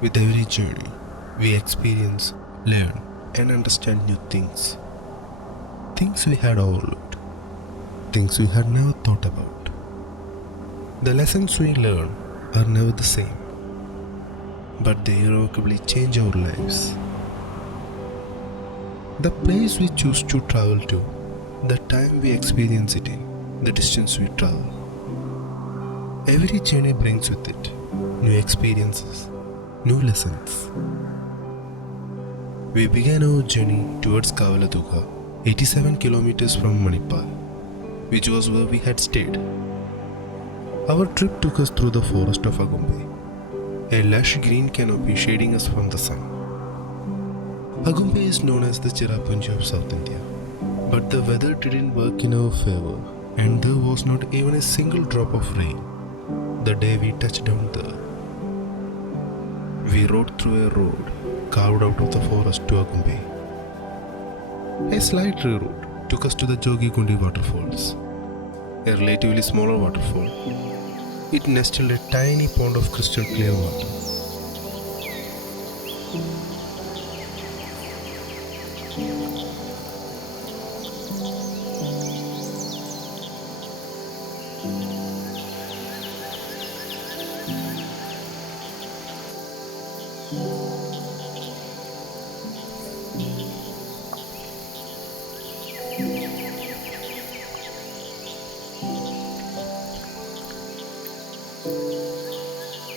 With every journey, we experience, learn, and understand new things. Things we had overlooked, things we had never thought about. The lessons we learn are never the same, but they irrevocably change our lives. The place we choose to travel to, the time we experience it in, the distance we travel. Every journey brings with it new experiences, new lessons. We began our journey towards Kavualedurga, 87 kilometers from Manipal, which was where we had stayed. Our trip took us through the forest of Agumbe, a lush green canopy shading us from the sun. Agumbe is known as the Cherrapunji of South India, but the weather didn't work in our favor, and there was not even a single drop of rain the day we touched down there. We rode through a road carved out of the forest to Agumbe. A slight reroute took us to the Jogi Gundi waterfalls, a relatively smaller waterfall. It nestled a tiny pond of crystal clear water.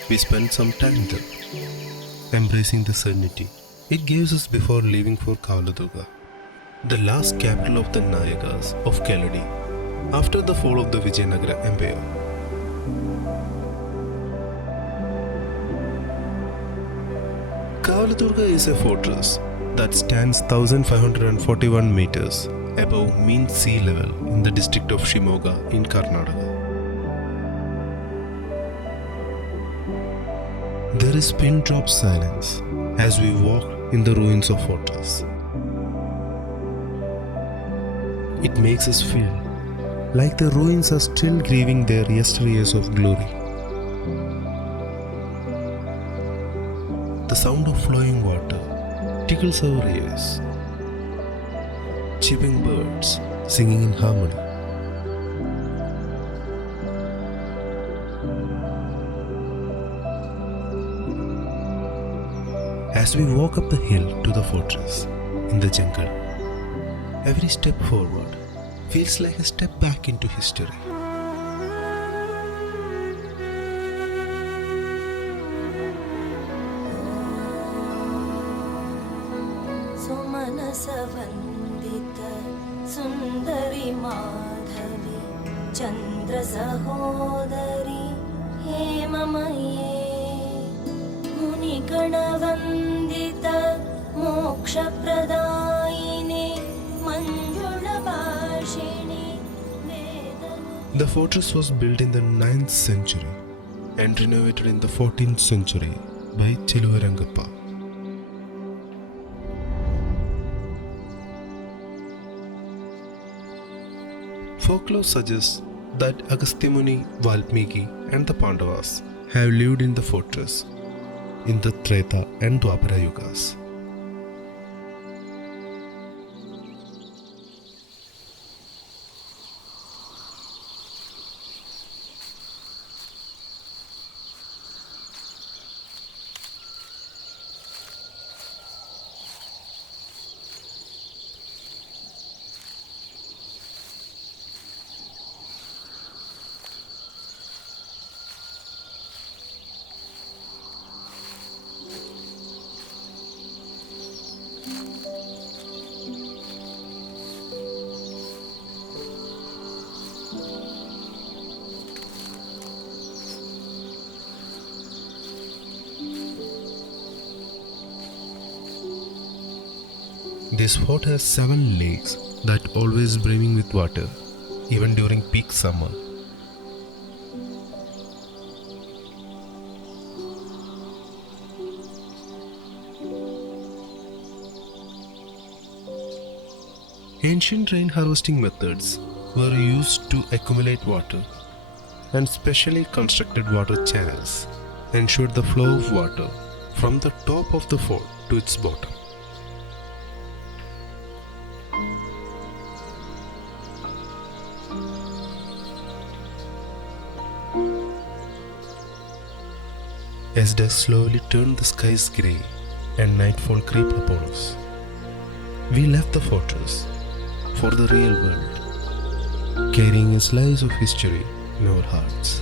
We spent some time there, embracing the serenity it gives us before leaving for Kavualedurga, the last capital of the Nayakas of Keladi after the fall of the Vijayanagara Empire. Kavualedurga is a fortress that stands 1541 meters above mean sea level in the district of Shimoga in Karnataka. There is pin-drop silence as we walk in the ruins of fortress. It makes us feel like the ruins are still grieving their yesteryears of glory. The sound of flowing water tickles our ears. Chirping birds singing in harmony. As we walk up the hill to the fortress in the jungle, every step forward feels like a step back into history. Sumanasavandita Sundari Madhavi Chandra Sahodari Hemamaye Muniganavandita Moksha Pradayine Manjula Bhashini. The fortress was built in the 9th century and renovated in the 14th century by Chiluvarangappa. Folklore suggests that Agastya Muni, Valmiki and the Pandavas have lived in the fortress in the Treta and Dwapara Yugas. This fort has 7 lakes that always brimming with water, even during peak summer. Ancient rain harvesting methods were used to accumulate water, and specially constructed water channels ensured the flow of water from the top of the fort to its bottom. As dusk slowly turned the skies grey and nightfall crept upon us, we left the fortress for the real world, carrying a slice of history in our hearts.